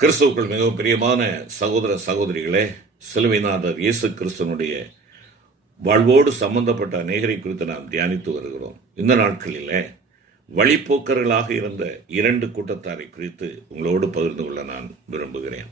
கிறிஸ்துவுக்குள் மிகவும் பிரியமான சகோதர சகோதரிகளே, சிலுவைநாதர் இயேசு கிறிஸ்துவனுடைய வாழ்வோடு சம்பந்தப்பட்ட அநேகரை குறித்து நாம் தியானித்து வருகிறோம். இந்த நாட்களிலே வழிப்போக்கர்களாக இருந்த 2 கூட்டத்தாரை குறித்து உங்களோடு பகிர்ந்து கொள்ள நான் விரும்புகிறேன்.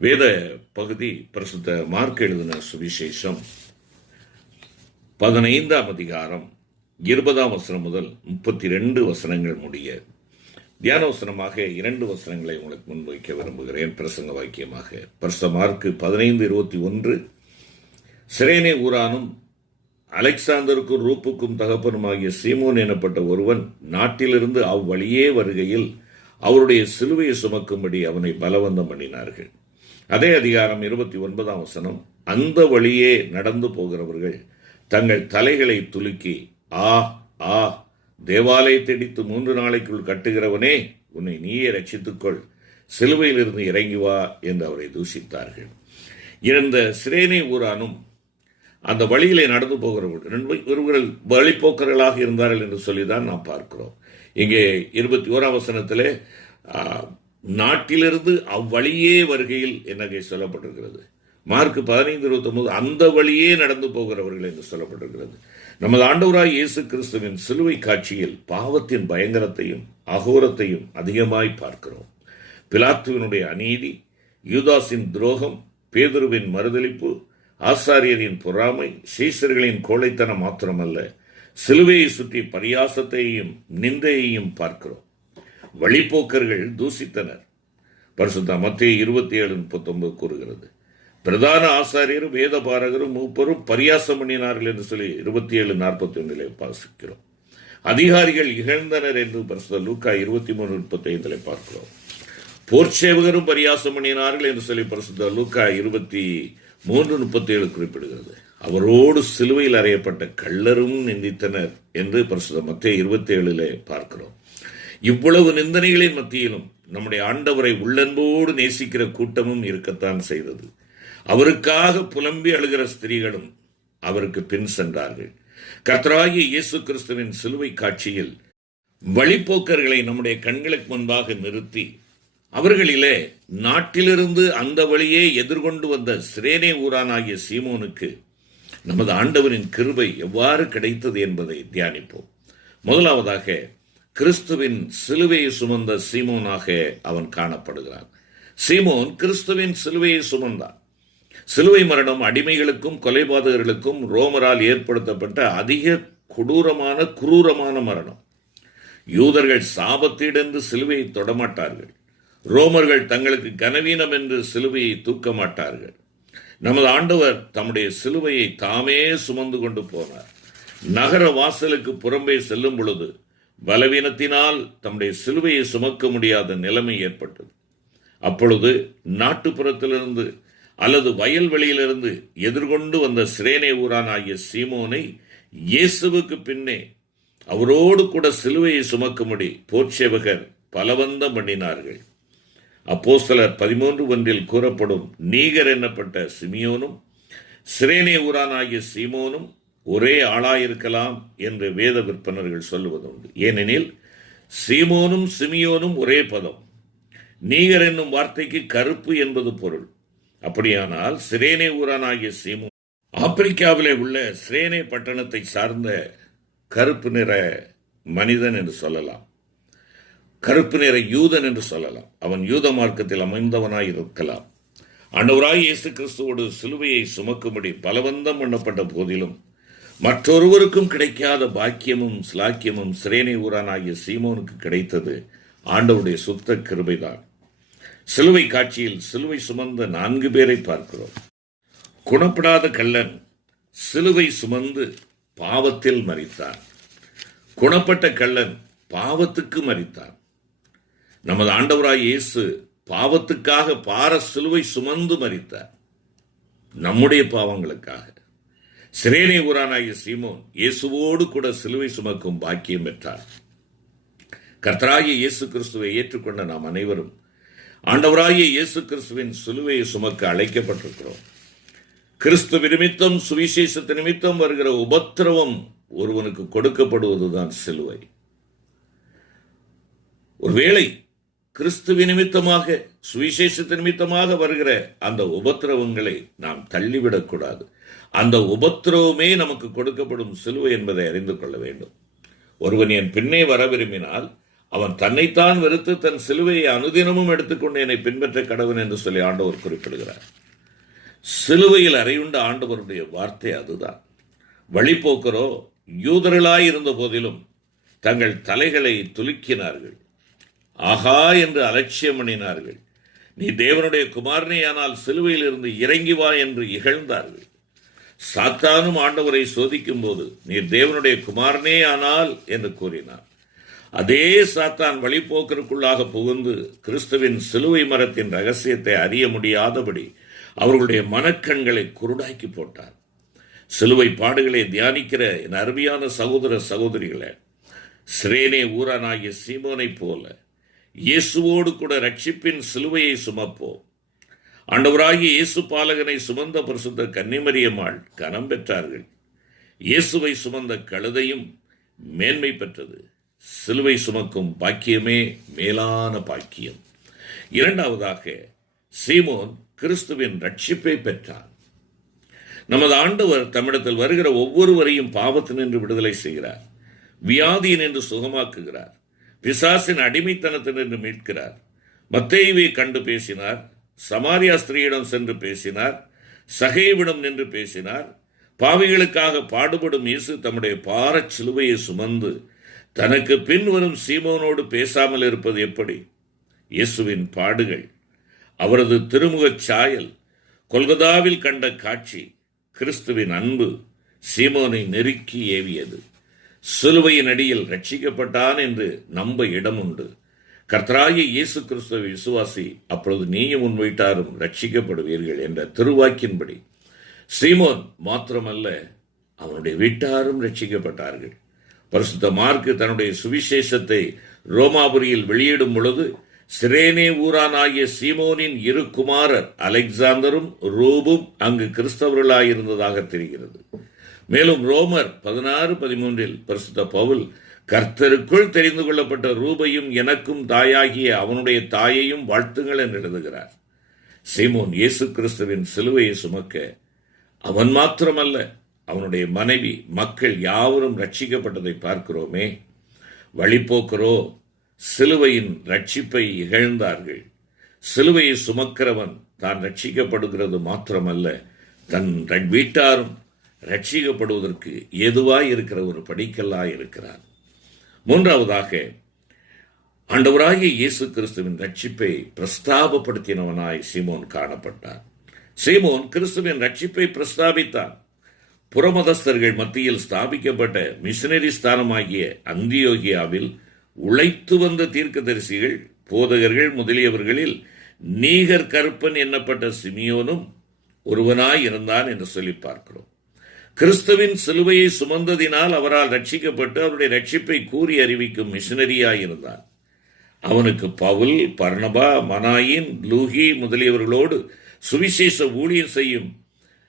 வேத பகுதி பரிசுத்த மார்க் எழுதின சுவிசேஷம் 15ஆம் அதிகாரம் 20ஆம் வசனம் முதல் 32 வசனங்கள் முடிய தியான வசனமாக 2 வசனங்களை உங்களுக்கு முன்வைக்க விரும்புகிறேன். பிரசங்க வாக்கியமாக பரிசுத்த மார்க் 15:21, சிரேனே ஊரானும் அலெக்சாந்தருக்கும் ரூப்புக்கும் தகப்பனுமாகிய சீமோன் எனப்பட்ட ஒருவன் நாட்டிலிருந்து அவ்வழியே வருகையில் அவருடைய சிலுவையை சுமக்கும்படி அவனை பலவந்தம் பண்ணினார்கள். அதே அதிகாரம் 29ஆம் வசனம், அந்த வழியே நடந்து போகிறவர்கள் தங்கள் தலைகளை துலுக்கி, ஆ ஆ தேவாலயத்தை இடித்து 3 நாளைக்குள் கட்டுகிறவனே, உன்னை நீயே ரட்சித்துக்கொள், சிலுவையிலிருந்து இறங்கி வா என்று அவரை தூஷித்தார்கள். இந்த சிரேனே ஊரானும் அந்த வழியிலே நடந்து போகிறவர்கள் இவர்கள் வழிப்போக்கர்களாக இருந்தார்கள் என்று சொல்லிதான் நாம் பார்க்கிறோம். இங்கே 21ஆம் வசனத்திலே நாட்டிலிருந்து அவ்வழியே வருகையில் என்ன சொல்லப்பட்டிருக்கிறது. மார்க் 15:29 அந்த வழியே நடந்து போகிறவர்கள் என்று சொல்லப்பட்டிருக்கிறது. நமது ஆண்டவராய் இயேசு கிறிஸ்துவின் சிலுவை காட்சியில் பாவத்தின் பயங்கரத்தையும் அகோரத்தையும் அதிகமாய் பார்க்கிறோம். பிலாத்துவினுடைய அநீதி, யூதாஸின் துரோகம், பேதுருவின் மறுதலிப்பு, ஆசாரியரின் பொறாமை, சீசர்களின் கோழைத்தனம் மாத்திரமல்ல, சிலுவையை சுற்றி பரியாசத்தையும் நிந்தையையும் பார்க்கிறோம். வழிப்போக்கர்கள் தூசித்தனர். பரிசுத்த மத்தேயு 27:39 கூறுகிறது. பிரதான ஆசாரியரும் வேத பாரகரும் மூப்பரும் பரியாசம் பண்ணினார்கள் என்று சொல்லி 27:41 வாசிக்கிறோம். அதிகாரிகள் இகழ்ந்தனர் என்று பரிசுத்த லூக்கா 23:35 பார்க்கிறோம். போர்ச்சேவகரும் பரியாசம் பண்ணினார்கள் என்று சொல்லி பரிசுத்த லூக்கா 23:37 குறிப்பிடுகிறது. அவரோடு சிலுவையில் அறையப்பட்ட கள்ளரும் நிந்தித்தனர் என்று பரிசுத்த மத்தேயு 27 பார்க்கிறோம். இவ்வளவு நிந்தனைகளின் மத்தியிலும் நம்முடைய ஆண்டவரை உள்ளன்போடு நேசிக்கிற கூட்டமும் இருக்கத்தான் செய்தது. அவருக்காக புலம்பி அழுகிற ஸ்திரீகளும் அவருக்கு பின் சென்றார்கள். கர்த்தராகிய இயேசு கிறிஸ்துவின் சிலுவை காட்சியில் வழிப்போக்கர்களை நம்முடைய கண்களுக்கு முன்பாக நிறுத்தி அவர்களிலே நாட்டிலிருந்து அந்த வழியே எதிர்கொண்டு வந்த சிரேனே ஊரானாகிய சீமோனுக்கு நமது ஆண்டவரின் கிருபை எவ்வாறு கிடைத்தது என்பதை தியானிப்போம். முதலாவதாக, கிறிஸ்துவின் சிலுவையை சுமந்த சீமோனாக அவன் காணப்படுகிறான். சீமோன் கிறிஸ்துவின் சிலுவையை சுமந்தான். சிலுவை மரணம் அடிமைகளுக்கும் கொலைபாதகர்களுக்கும் ரோமரால் ஏற்படுத்தப்பட்ட அதிக குரூரமான மரணம். யூதர்கள் சாபத்தீடென்று சிலுவையை தொடமாட்டார்கள். ரோமர்கள் தங்களுக்கு கனவீனம் என்று சிலுவையை தூக்க மாட்டார்கள். நமது ஆண்டவர் தம்முடைய சிலுவையை தாமே சுமந்து கொண்டு போனார். நகர வாசலுக்கு புறம்பே செல்லும் பொழுது பலவீனத்தினால் தம்முடைய சிலுவையை சுமக்க முடியாத நிலைமை ஏற்பட்டது. அப்பொழுது நாட்டுப்புறத்திலிருந்து அல்லது வயல்வெளியிலிருந்து எதிர்கொண்டு வந்த சிரேனே ஊரான் ஆகிய சீமோனை இயேசுவுக்கு பின்னே அவரோடு கூட சிலுவையை சுமக்கும்படி போர்ச்சேவகர் பலவந்தம் பண்ணினார்கள். அப்போஸ்தலர் 13:1 கூறப்படும் நீகர் என்னப்பட்ட சிமியோனும் சிரேனே ஊரான் ஆகிய சீமோனும் ஒரே ஆளாயிருக்கலாம் என்று வேத விற்பனர்கள் சொல்லுவதுண்டு. ஏனெனில் சீமோனும் சிமியோனும் ஒரே பதம். நீகர் என்னும் வார்த்தைக்கு கருப்பு என்பது பொருள். அப்படியானால் சிரேனே ஊரானாகிய சீமோன் ஆப்பிரிக்காவிலே உள்ள சிரேனே பட்டணத்தை சார்ந்த கருப்பு நிற மனிதன் என்று சொல்லலாம். கருப்பு நிற யூதன் என்று சொல்லலாம். அவன் யூத மார்க்கத்தில் அமைந்தவனாய் இருக்கலாம். ஆண்டவராய் இயேசு கிறிஸ்துவோடு சிலுவையை சுமக்கும்படி பலவந்தம் பண்ணப்பட்ட போதிலும் மற்றொருவருக்கும் கிடைக்காத பாக்கியமும் ஸ்லாக்கியமும் சிரேனே ஊரானாகிய சீமோனுக்கு கிடைத்தது ஆண்டவருடைய சுத்த கிருபைதான். சிலுவை காட்சியில் சிலுவை சுமந்த 4 பேரை பார்க்கிறோம். குணப்படாத கள்ளன் சிலுவை சுமந்து பாவத்தில் மரித்தான். குணப்பட்ட கள்ளன் பாவத்துக்கு மரித்தான். நமது ஆண்டவராய் இயேசு பாவத்துக்காக பார சிலுவை சுமந்து மரித்தார், நம்முடைய பாவங்களுக்காக. சிரேனே ஊரானாகிய சீமோன் இயேசுவோடு கூட சிலுவை சுமக்கும் பாக்கியம் பெற்றார். கர்த்தராகிய இயேசு கிறிஸ்துவை ஏற்றுக்கொண்ட நாம் அனைவரும் ஆண்டவராகிய இயேசு கிறிஸ்துவின் சிலுவையை சுமக்க அழைக்கப்பட்டிருக்கிறோம். கிறிஸ்து நிமித்தம் சுவிசேஷத்து நிமித்தம் வருகிற உபத்திரவம் ஒருவனுக்கு கொடுக்கப்படுவதுதான் சிலுவை. ஒருவேளை கிறிஸ்துவின் நிமித்தமாக, சுவிசேஷத்தின் நிமித்தமாக வருகிற அந்த உபத்திரவங்களை நாம் தள்ளிவிடக்கூடாது. அந்த உபத்திரவமே நமக்கு கொடுக்கப்படும் சிலுவை என்பதை அறிந்து கொள்ள வேண்டும். ஒருவன் என் பின்னே வர விரும்பினால் அவன் தன்னைத்தான் வெறுத்து தன் சிலுவையை அனுதினமும் எடுத்துக்கொண்டு என்னை பின்பற்ற கடவன் என்று சொல்லி ஆண்டவர் குறிப்பிடுகிறார். சிலுவையில் அறையுண்ட ஆண்டவருடைய வார்த்தை அதுதான். வழிபோக்கரோ யூதர்களாய் இருந்த போதிலும் தங்கள் தலைகளை துலுக்கினார்கள். ஆகா என்று அலட்சியம் பண்ணினார்கள். நீ தேவனுடைய குமாரனேயானால் சிலுவையில் இருந்து இறங்கி வா என்று இகழ்ந்தார்கள். சாத்தானும் ஆண்டவரை சோதிக்கும் போது நீர் தேவனுடைய குமாரனே ஆனால் என்று கூறினார். அதே சாத்தான் வழிபோக்கிற்குள்ளாக புகுந்து கிறிஸ்துவின் சிலுவை மரத்தின் ரகசியத்தை அறிய முடியாதபடி அவர்களுடைய மனக்கண்களை குருடாக்கி போட்டார். சிலுவை பாடுகளை தியானிக்கிற என் அருமையான சகோதர சகோதரிகளை, சிரேனே ஊரானாகிய சீமோனை போல இயேசுவோடு கூட ரட்சிப்பின் சிலுவையை சுமப்போம். ஆண்டவராகிய இயேசு பாலகனை சுமந்த பரிசுத்த கன்னிமரியம்மாள் கனம் பெற்றார்கள். இயேசுவை சுமந்த கழுதையும் மேன்மை பெற்றது. சிலுவை சுமக்கும் பாக்கியமே மேலான பாக்கியம். இரண்டாவதாக, சீமோன் கிறிஸ்துவின் ரட்சிப்பை பெற்றார். நமது ஆண்டவர் தம்மிடத்தில் வருகிற ஒவ்வொருவரையும் பாவத்தினின்று விடுதலை செய்கிறார். வியாதியினின்று சுகமாக்குகிறார். பிசாசின் அடிமைத்தனத்தினின்று மீட்கிறார். மத்தேயுவை கண்டு பேசினார். சமாரியா ஸ்திரீயிடம் சென்று பேசினார். சகேவிடம் நின்று பேசினார். பாவிகளுக்காக பாடுபடும் இயேசு தம்முடைய பாரச் சிலுவையை சுமந்து தனக்கு பின் வரும் சீமோனோடு பேசாமல் இருப்பது எப்படி? இயேசுவின் பாடுகள், அவரது திருமுகச் சாயல், கொல்கதாவில் கண்ட காட்சி, கிறிஸ்துவின் அன்பு சீமோனை நெருக்கி ஏவியது. சிலுவையின் அடியில் ரட்சிக்கப்பட்டான் என்று நம்ப இடம் உண்டு. கர்த்தராகிய இயேசு கிறிஸ்துவை விசுவாசி, அப்பொழுது நீயும் உன் வீட்டாரும் ரட்சிக்கப்படுவீர்கள் என்ற திருவாக்கின்படி சீமோன் மாத்திரமல்ல, அவனுடைய வீட்டாரும் ரட்சிக்கப்பட்டார்கள். பரிசுத்த மார்க்கு தன்னுடைய சுவிசேஷத்தை ரோமாபுரியில் வெளியிடும் பொழுது சிரேனே ஊரானாகிய சீமோனின் இரு குமாரர் அலெக்சாந்தரும் ரூபும் அங்கு கிறிஸ்தவர்களாயிருந்ததாக தெரிகிறது. மேலும் ரோமர் 16:13 பரிசுத்த பவுல் கர்த்தருக்குள் தெரிந்து கொள்ளப்பட்ட ரூபையும் எனக்கும் தாயாகிய அவனுடைய தாயையும் வாழ்த்துங்கள் என்று எழுதுகிறார். சீமோன் இயேசு கிறிஸ்துவின் சிலுவையை சுமக்க அவன் மாத்திரமல்ல, அவனுடைய மனைவி, மக்கள் யாவரும் ரட்சிக்கப்பட்டதை பார்க்கிறோமே. வழிபோக்கரோ சிலுவையின் ரட்சிப்பை இகழ்ந்தார்கள். சிலுவையை சுமக்கிறவன் தான் ரட்சிக்கப்படுகிறது மாத்திரமல்ல, தன் வீட்டாரும் ரட்சிக்கப்படுவதற்கு ஏதுவாய் இருக்கிற ஒரு படிக்கல்லாய் இருக்கிறார். மூன்றாவதாக, ஆண்டவராகிய இயேசு கிறிஸ்துவின் ரட்சிப்பை பிரஸ்தாபப்படுத்தினவனாய் சீமோன் காணப்பட்டார். சீமோன் கிறிஸ்துவின் ரட்சிப்பை பிரஸ்தாபித்தான். புறமதஸ்தர்கள் மத்தியில் ஸ்தாபிக்கப்பட்ட மிஷனரி ஸ்தானமாகிய அந்தியோகியாவில் உழைத்து வந்த தீர்க்கதரிசிகள், போதகர்கள் முதலியவர்களில் நீகர் கருப்பன் என்னப்பட்ட சிமியோனும் ஒருவனாய் இருந்தான் என்று சொல்லி பார்க்கிறோம். கிறிஸ்துவின் சிலுவையை சுமந்ததினால் அவரால் ரட்சிக்கப்பட்டு அவருடைய ரட்சிப்பை கூறி அறிவிக்கும் மிஷனரியாய் இருந்தான். அவனுக்கு பவுல், பர்னபா, மனாயின், லூகி முதலியவர்களோடு சுவிசேஷ ஊழியம் செய்யும்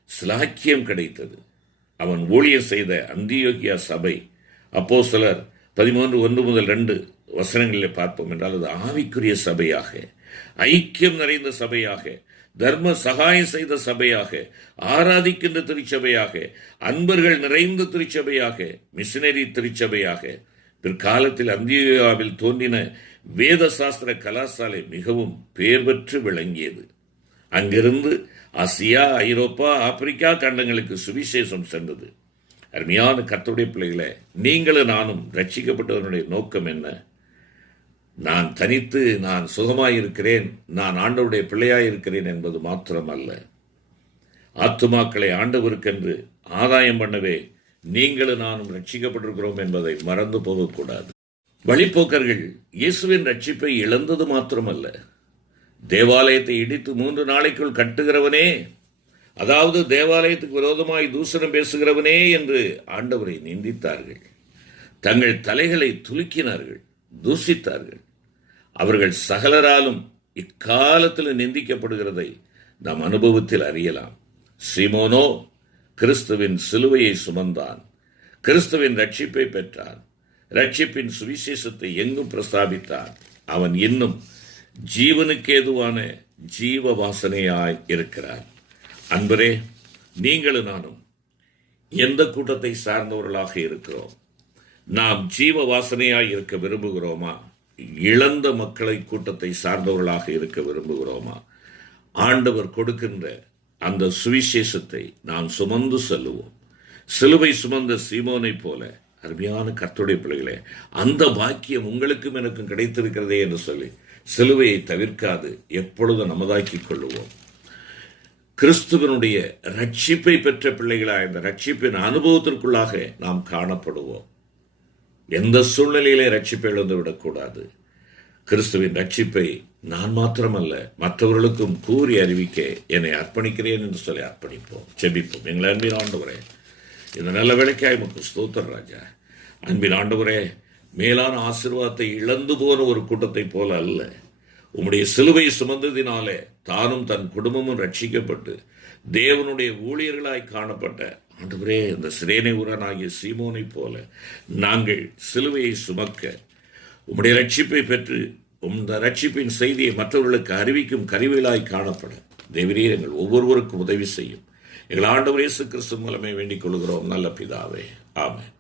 சிலாக்கியம் கிடைத்தது. அவன் ஊழியம் செய்த அந்தியோகியா சபை, அப்போஸ்தலர் 13:1-2 பார்ப்போம் என்றால், அது ஆவிக்குரிய சபையாக, ஐக்கியம் நிறைந்த சபையாக, தர்ம சகாயம் செய்த சபையாக, ஆராதிக்கின்ற திருச்சபையாக, அன்பர்கள் நிறைந்த திருச்சபையாக, மிஷனரி திருச்சபையாக, பிற்காலத்தில் அந்தியோகியாவில் தோன்றின வேத சாஸ்திர கலாசாலை மிகவும் பெயர் பெற்று விளங்கியது. அங்கிருந்து ஆசியா, ஐரோப்பா, ஆப்பிரிக்கா கண்டங்களுக்கு சுவிசேஷம் சென்றது. அருமையான கர்த்தருடைய பிள்ளைகளை, நீங்களும் நானும் ரட்சிக்கப்பட்டவனுடைய நோக்கம் என்ன? நான் தனித்து நான் சுகமாயிருக்கிறேன், நான் ஆண்டவருடைய பிள்ளையாயிருக்கிறேன் என்பது மாத்திரமல்ல. ஆத்துமாக்களை ஆண்டவருக்கென்று ஆதாயம் பண்ணவே நீங்களும் நானும் ரட்சிக்கப்பட்டிருக்கிறோம் என்பதை மறந்து போகக்கூடாது. வழிபோக்கர்கள் இயேசுவின் ரட்சிப்பை இழந்தது மாத்திரமல்ல, தேவாலயத்தை இடித்து 3 நாளைக்குள் கட்டுகிறவனே, அதாவது தேவாலயத்துக்கு விரோதமாய் தூஷணம் பேசுகிறவனே என்று ஆண்டவரை நிந்தித்தார்கள். தங்கள் தலைகளை துலுக்கினார்கள், தூஷித்தார்கள். அவர்கள் சகலராலும் இக்காலத்தில் நிந்திக்கப்படுகிறதை நாம் அனுபவத்தில் அறியலாம். சீமோனோ கிறிஸ்துவின் சிலுவையை சுமந்தான், கிறிஸ்துவின் ரட்சிப்பை பெற்றான், ரட்சிப்பின் சுவிசேஷத்தை எங்கும் பிரஸ்தாபித்தான். அவன் இன்னும் ஜீவனுக்கு ஏதுவான ஜீவ வாசனையாய் இருக்கிறார். அன்பரே, நீங்களும் நானும் எந்த கூட்டத்தை சார்ந்தவர்களாக இருக்கிறோம்? நாம் ஜீவ வாசனையாய் இருக்க விரும்புகிறோமா? இழந்த மக்களை கூட்டத்தை சார்ந்தவர்களாக இருக்க விரும்புகிறோமா? ஆண்டவர் கொடுக்கின்ற அந்த சுவிசேஷத்தை நாம் சுமந்து செல்லுவோம். சிலுவை சுமந்த சீமோனை போல அருமையான கர்த்தருடைய பிள்ளைகளே, அந்த பாக்கியம் உங்களுக்கும் எனக்கும் கிடைத்திருக்கிறதே என்று சொல்லி சிலுவையை தவிர்க்காது எப்பொழுதும் நமதாக்கிக் கொள்ளுவோம். கிறிஸ்துவனுடைய ரட்சிப்பை பெற்ற பிள்ளைகளாக இந்த ரட்சிப்பின் அனுபவத்திற்குள்ளாக நாம் காணப்படுவோம். எந்த சூழ்நிலையிலே ரட்சிப்பை இழந்து விடக்கூடாது. கிறிஸ்துவின் ரட்சிப்பை நான் மாத்திரமல்ல மற்றவர்களுக்கும் கூறி அறிவிக்க என்னை அர்ப்பணிக்கிறேன் என்று சொல்லி அர்ப்பணிப்போம். செபிப்போம். எங்கள் அன்பின் ஆண்டவரே, இந்த நல்ல வேலைக்காய் உமக்கு ஸ்தோத்திரம் ராஜா. அன்பின் ஆண்டவரே, மேலான ஆசீர்வாதத்தை இழந்து போன ஒரு கூட்டத்தை போல அல்ல, உம்முடைய சிலுவை சுமந்ததினாலே தானும் தன் குடும்பமும் ரட்சிக்கப்பட்டு தேவனுடைய ஊழியர்களாய் காணப்பட்ட ஆண்டவரே, இந்த சிரேனை ஊரனாகிய சீமோனை போல நாங்கள் சிலுவையை சுமக்க உம்முடைய ரட்சிப்பை பெற்று இந்த ரட்சிப்பின் செய்தியை மற்றவர்களுக்கு அறிவிக்கும் கருவிகளாய் காணப்பட தேவரீர் எங்கள் ஒவ்வொருவருக்கும் உதவி செய்யும். எங்கள் ஆண்டவர் இயேசு கிறிஸ்து மூலமே வேண்டிக் கொள்கிறோம் நல்ல பிதாவே. ஆமென்.